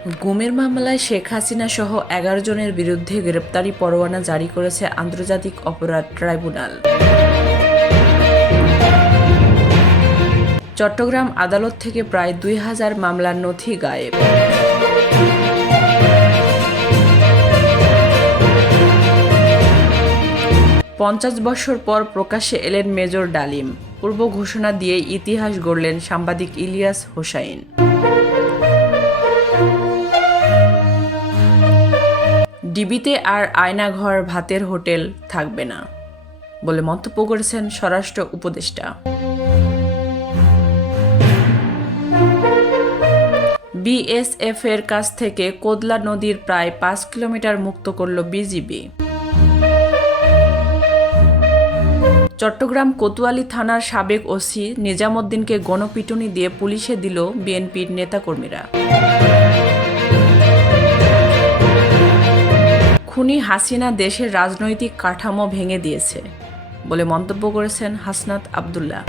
গুমের মামলায় শেখ হাসিনা সহ 11 জনের বিরুদ্ধে গ্রেপ্তারি পরোয়ানা জারি করেছে আন্তর্জাতিক অপরাধ ট্রাইব্যুনাল। চট্টগ্রাম আদালত থেকে প্রায় 2000 মামলার নথি গায়েব। পঞ্চাশ বছর পর প্রকাশ্যে এলেন মেজর ডালিম। পূর্ব ঘোষণা দিয়ে ইতিহাস গড়লেন সাংবাদিক ইলিয়াস হোসাইন। ডিবিতে আর আয়নাঘর, ভাতের হোটেল থাকবে না বলে মন্তব্য করেছেন স্বরাষ্ট্র উপদেষ্টা। বিএসএফ এর কাছ থেকে কোদলা নদীর প্রায় 5 কিলোমিটার মুক্ত করল বিজিবি। চট্টগ্রাম কোতোয়ালি থানার সাবেক ওসি নিজামুদ্দিনকে গণপিটুনি দিয়ে পুলিশে দিল বিএনপির নেতাকর্মীরা। খুনি হাসিনা দেশের রাজনৈতিক কাঠামো ভেঙে দিয়েছে বলে মন্তব্য করেছেন হাসনাত আবদুল্লাহ।